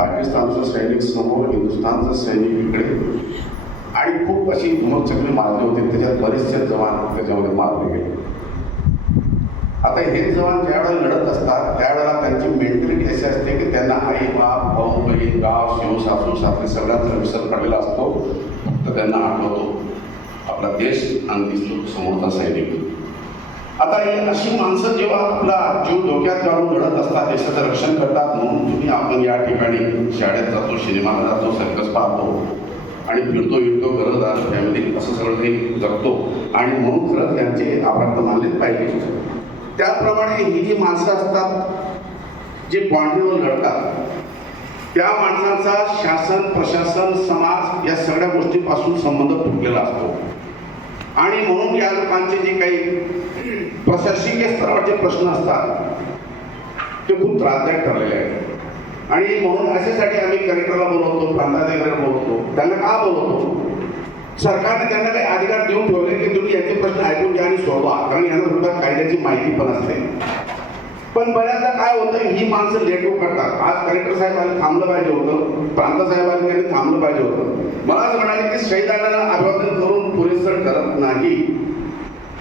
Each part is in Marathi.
पाकिस्तानचं सैनिक समोर हिंदुस्थानचं सैनिक इकडे. आणि खूप अशी धुमकचक्री मारली होती. त्याच्यात बरेचसे जवान त्याच्यामध्ये मारले गेले. आता हे जवान ज्या वेळेला लढत असतात त्यावेळेला त्यांची मेंटॅलिटी अशी असते की त्यांना आई बाप भाऊ बहीण गाव शिव सासू सासरे सगळ्यांचा विसर पडलेला असतो. तर त्यांना आठवतो आपला देश आणि दिसतो समोरचा सैनिक. आता ही अशी माणसं जेव्हा आपला जीव धोक्यात घालून घडत असतात देशाचं रक्षण करतात म्हणून तुम्ही आपण या ठिकाणी शाळेत जातो सिनेमाला जातो सर्कस पाहतो आणि फिरतो फिरतो घरदार फॅमिली असं सगळं काही जगतो. आणि म्हणून खरंच त्यांचे आभार तर मानलेच पाहिजे त्याचप्रमाणे ही जी माणसं असतात जे बांधीवर घडतात त्या माणसांचा शासन प्रशासन समाज या सगळ्या गोष्टीपासून संबंध तुटलेला असतो. आणि म्हणून या लोकांचे जे काही प्रशासकीय स्तरावरचे प्रश्न असतात ते खूप त्रासदायक ठरलेले आहेत. आणि म्हणून अशासाठी आम्ही कलेक्टरला बोलवतो प्रांताधिकाऱ्याला बोलवतो त्यांना का बोलवतो? सरकारने त्यांना काही अधिकार देऊन ठेवले की तुम्ही याचे प्रश्न ऐकून घ्या आणि सोडवा कारण यांना सुद्धा कायद्याची माहिती पण असते. पण बऱ्याचदा काय होतं ही माणसं लेट करतात. आज कलेक्टर साहेबांनी थांबलं पाहिजे होतं. प्रांत साहेबांनी त्यांनी थांबलं पाहिजे होतं. मला असं म्हणाले की शहीदांना अभिवादन करून पुरेसं करत नाही.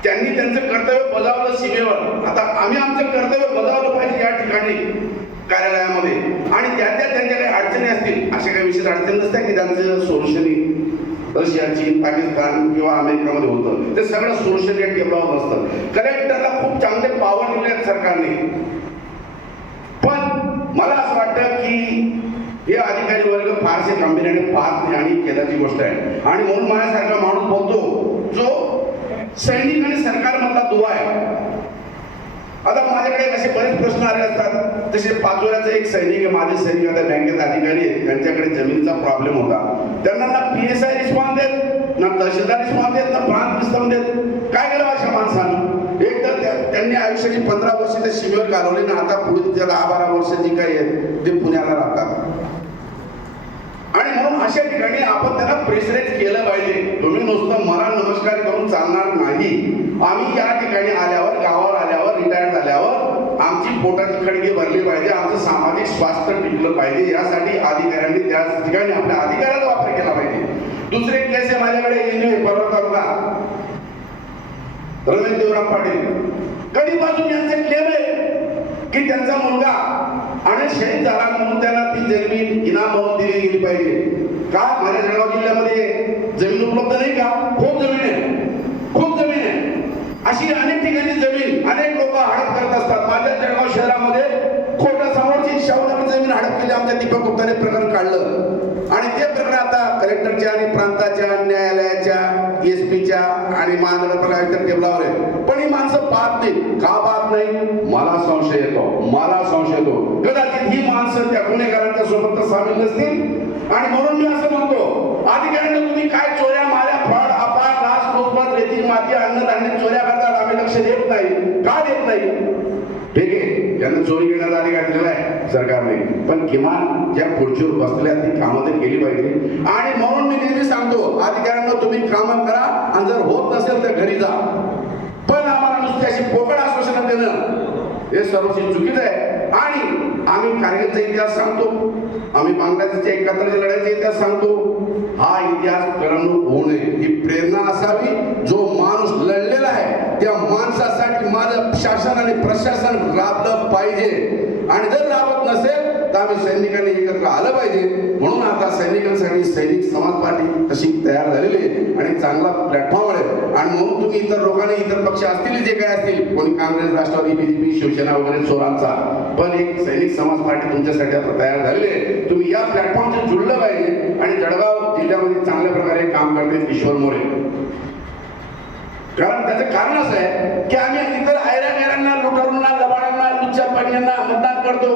त्यांनी त्यांचं कर्तव्य बजावलं सीमेवर. आता आम्ही आमचं कर्तव्य बजावलं पाहिजे या ठिकाणी कार्यालयामध्ये. आणि त्या त्या त्यांच्या काही अडचणी असतील अशा काही विशेष अडचणी नसत्या की त्यांचं सोल्युशन रशिया चीन पाकिस्तान किंवा अमेरिकामध्ये होतं. ते सगळं सोल्युशन या टेबलावर असतं. कलेक्टरला खूप चांगले पावर दिले आहेत सरकारने. पण मला असं वाटतं की हे अधिकारी गांभीर्याने पाहत आणि केल्याची गोष्ट आहे. आणि म्हणून माझ्यासारखा माणूस बोलतो जो सैनिक आणि सरकारमधला दुवा आहे. आता माझ्याकडे असे बरेच प्रश्न आले असतात. तसे पाचोऱ्याचा एक सैनिक आहे माझे सैनिक आता बँकेत अधिकारी आहेत. त्यांच्याकडे जमिनीचा प्रॉब्लेम होता. त्यांना ना पी एस आय रिस्पॉन्स देत ना तहसीलदार रिस्पॉन्स देत ना प्रांत रिस्पॉन्स देत. काय केलं अशा माणसानं? एक तर त्या- त्यांनी आयुष्याची पंधरा वर्ष ते सीमेवर घालवली ना आता पुढे त्या दहा बारा वर्ष जी काही आहेत ते पुण्याला राहतात. आणि म्हणून अशा ठिकाणी आपण त्यांना प्रेसरेट केलं पाहिजे. तुम्ही नुसतं मला नमस्कार करून चालणार नाही. आम्ही या ठिकाणी आल्यावर गावावर आल्यावर रिटायर्ड झाल्यावर आमची पोटाची खडकी भरली पाहिजे आमचं सामाजिक स्वास्थ्य टिकलं पाहिजे. यासाठी अधिकाऱ्यांनी त्या ठिकाणी आपल्या अधिकाराचा वापर केला पाहिजे. दुसरे केस आहे माझ्याकडे एनजीओ परवा तालुका. रमेश देवराम पाटील. कधीपासून यांचे क्लेम आहे की त्यांचा मुलगा आणि शहीद झाला म्हणून त्यांना ती जमीन इनाम म्हणून दिली गेली पाहिजे. का? माझ्या जळगाव जिल्ह्यामध्ये जमीन उपलब्ध नाही का? खूप जमीन आहे. खूप जमीन आहे. अशी अनेक ठिकाणी जमीन अनेक लोक हडप करत असतात. माझ्या जळगाव शहरामध्ये खोटा समोरची शाहूनगर जमीन हडप केली आमच्या दीपक गुप्ताने प्रकरण काढलं. आणि ते प्रकरण आता कलेक्टरच्या आणि प्रांताच्या न्यायालयाच्या एस पीच्या आणि महानगरपालिका टेबलावर आहे पण ही माणसं पाहत नाही का पाहत नाही मला संशय येतो. मला संशय येतो. कदाचित ही माणसं त्या गुन्हेगारांच्या सोबत तर सामील नसतील. आणि म्हणून मी असं म्हणतो अधिकाऱ्यांना तुम्ही काय चोऱ्या माऱ्या फळ अपार नाश मोसमत रेती माती अन्नधान्य चोऱ्या करतात आम्ही लक्ष देत नाही. का देत नाही? ठीक आहे यांना चोरी घेण्याचा अधिकार दिलेला आहे. सरकारने. पण किमान ज्या खुर्चीवर बसल्या ती कामं तर केली पाहिजे. आणि म्हणून मी नेहमी सांगतो अधिकाऱ्यांना तुम्ही कामं करा आणि जर होत नसेल तर घरी जा. पण आम्हाला नुसती अशी पोकळ आश्वासनं देणं हे सर्वस्वी चुकीचं आहे. आणि आम्ही कारगिलचा इतिहास सांगतो. आम्ही बांगलादेशच्या एकाहत्तरच्या लढ्याचा इतिहास सांगतो हा इतिहास करमणूक होऊ नये. ही प्रेरणा असावी. जो माणूस लढलेला आहे त्या माणसासाठी माझं शासन आणि प्रशासन राबलं पाहिजे. आणि जर राबत नसेल आम्ही सैनिकांनी एकत्र आलं पाहिजे. म्हणून आता सैनिकांसाठी सैनिक समाज पार्टी तशी तयार झालेली आहे आणि चांगला प्लॅटफॉर्म आहे. आणि म्हणून तुम्ही इतर लोकांनी इतर पक्ष असतील जे काय असतील कोणी काँग्रेस राष्ट्रवादी बीजेपी शिवसेना वगैरे चोरांचा. पण एक सैनिक समाज पार्टी तुमच्यासाठी आता तयार झालेली आहे. तुम्ही या प्लॅटफॉर्मचे जुळलं पाहिजे. आणि जळगाव जिल्ह्यामध्ये चांगल्या प्रकारे काम करते ईश्वर मोरे. कारण त्याचं कारण असं आहे की आम्ही इतर आयऱ्या लुटारूंना लबाडांना लुच्च्या मतदान करतो.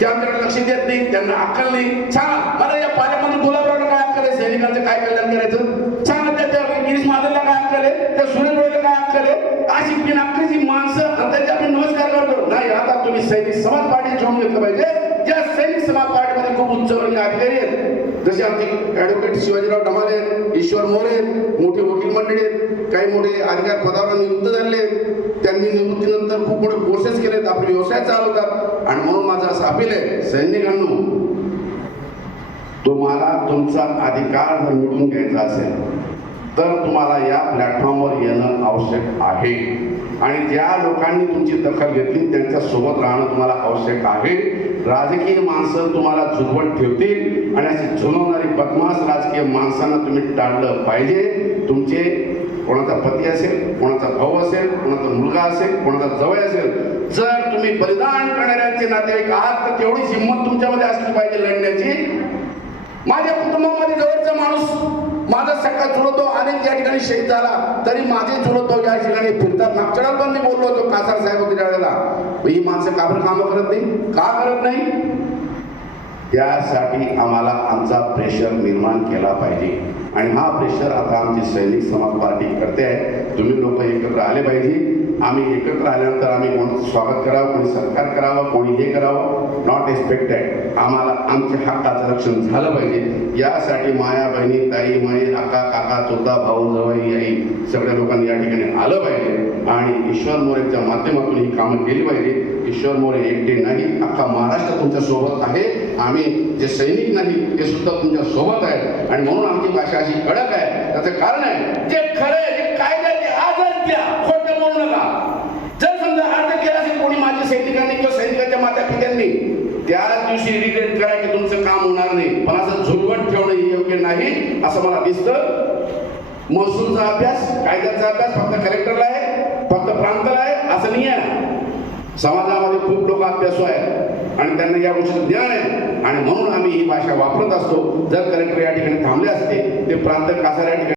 त्या लक्ष देत नाही त्यांना अक्कल नाही. सांगा मला या पाण्यामधून गुलाबरावला काय अक्कल आहे? सैनिकांचं काय कल्याण करायचं? सांगा त्या गिरीश महाजनला काय अक्कल आहे? त्या सुरेंद्रला काय अक्कल आहे? अशी बिनअक्कलीची माणसं आणि त्याचे आपण नमस्कार करतो. नाही आता तुम्ही सैनिक समाज पार्टी जोडून घेतलं पाहिजे. ज्या सैनिक समाज पार्टीमध्ये खूप उच्चवर्गीय अधिकारी आहेत. जसे आमचे ऍडव्होकेट शिवाजीराव डमाले आहेत, ईश्वर मोरे मोठे वकील मंडळी आहेत काही मोठे अधिकार पदावर नियुक्त झाले त्यांनी निवृत्तीनंतर खूप मोठे कोर्सेस केलेत आपले व्यवसाय चालवतात आणि म्हणून माझा असं अपील आहे सैनिकांनो तुम्हाला तुमचा अधिकार जर मिळवून घ्यायचा असेल तर तुम्हाला या प्लॅटफॉर्मवर येणं आवश्यक आहे. आणि ज्या लोकांनी तुमची दखल घेतली त्यांच्यासोबत राहणं तुम्हाला आवश्यक आहे. राजकीय माणसं तुम्हाला झुकवत ठेवतील आणि अशी झुलवणारी बदमाश राजकीय माणसांना तुम्ही टाळलं पाहिजे. तुमचे कोणाचा पती असेल कोणाचा भाऊ असेल कोणाचा मुलगा असेल कोणाचा जवळ असेल जर तुम्ही बलिदान करणाऱ्यांचे नातेवाईक आहात तर तेवढीच हिंमत तुमच्यामध्ये असली पाहिजे लढण्याची. माझ्या कुटुंबामध्ये जवळचा माणूस माझा सख्खा चुलतो अनेक या ठिकाणी शहीद झाला तरी माझे चुलतो या ठिकाणी फिरतात. मागच्या पण मी बोललो होतो कासार साहेब होते त्यावेळेला ही माणसं काबर कामं करत नाही? का करत नाही? त्यासाठी आम्हाला आमचा प्रेशर निर्माण केला पाहिजे. आणि हा प्रेशर आता आमची सैनिक समाज पार्टी करते आहे. तुम्ही लोक एकत्र आले पाहिजे. आम्ही एकत्र आल्यानंतर आम्ही कोण स्वागत करावं कोणी सत्कार करावं कोणी हे करावं? नॉट एक्सपेक्टेड आम्हाला आमच्या हक्काचं रक्षण झालं पाहिजे. यासाठी माया बहिणी ताई माई आका काका चोता भाऊ जवळ आई सगळ्या लोकांनी या ठिकाणी आलं पाहिजे. आणि ईश्वर मोरेच्या माध्यमातून ही कामं केली पाहिजे. ईश्वर मोरे एकटे नाही. अख्खा महाराष्ट्र तुमच्यासोबत आहे. आम्ही जे सैनिक नाही ते सुद्धा तुमच्यासोबत आहेत. आणि म्हणून आमची भाषा अशी कडक आहे. त्याचं कारण आहे जे खरं आहे जे कायदा ते आजच द्या. खोटं बोलू नका. जर समजा अर्ज केला असेल कोणी माझ्या सैनिकांनी किंवा सैनिकाच्या माता पित्यांनी त्याच दिवशी रिग्रेट करा की तुमचं काम होणार नाही. पण असं झुलवट ठेवणं हे योग्य नाही असं मला दिसतं. महसूलचा अभ्यास कायद्याचा अभ्यास फक्त कलेक्टर आहे फक्त प्रांताला आहे असं नाही आहे समाजामध्ये खूप लोक अभ्यासू आहेत आणि त्यांना या गोष्टीचं ज्ञान आहे. आणि म्हणून आम्ही ही भाषा वापरत असतो. जर कलेक्टर या ठिकाणी थांबले असते ते प्रांत कासार या ठिकाणी